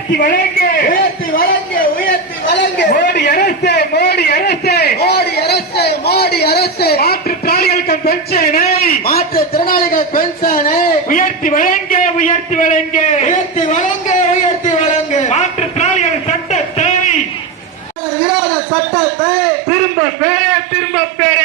உயர்த்தி வழங்க. உயர்த்தி வழங்க உயர்த்தி வழங்க. மோடி அரசு மோடி அரசு. மோடி அரசு மோடி அரசு. மாற்றுத்திறனாளிகளுக்கு பென்ஷனை. மாற்றுத்திறனாளிகள் பென்ஷனை. உயர்த்தி வழங்க உயர்த்தி வழங்க. உயர்த்தி வழங்க உயர்த்தி வழங்க. மாற்றுத்திறனாளிகள் சட்டத்தை. விரோத சட்டத்தை. திரும்ப பெற திரும்ப பெற.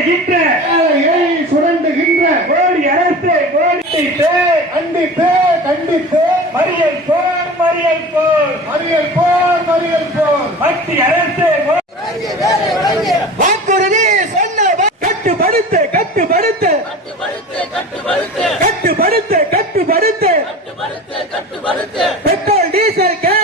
சுரண்டுகின்ற ஏழை சுரண்டுகின்ற கோடி அரசு கோடித்து கண்டித்து கண்டித்து. மறியல் போர் மறியல் போர். மறியல் போர் மறியல் போர். மத்திய அரசு வாக்குறுதி சொன்ன கட்டுப்படுத்து கட்டுப்படுத்து கட்டுப்படுத்து. கட்டுப்படுத்து கட்டுப்படுத்து. Petrol diesel K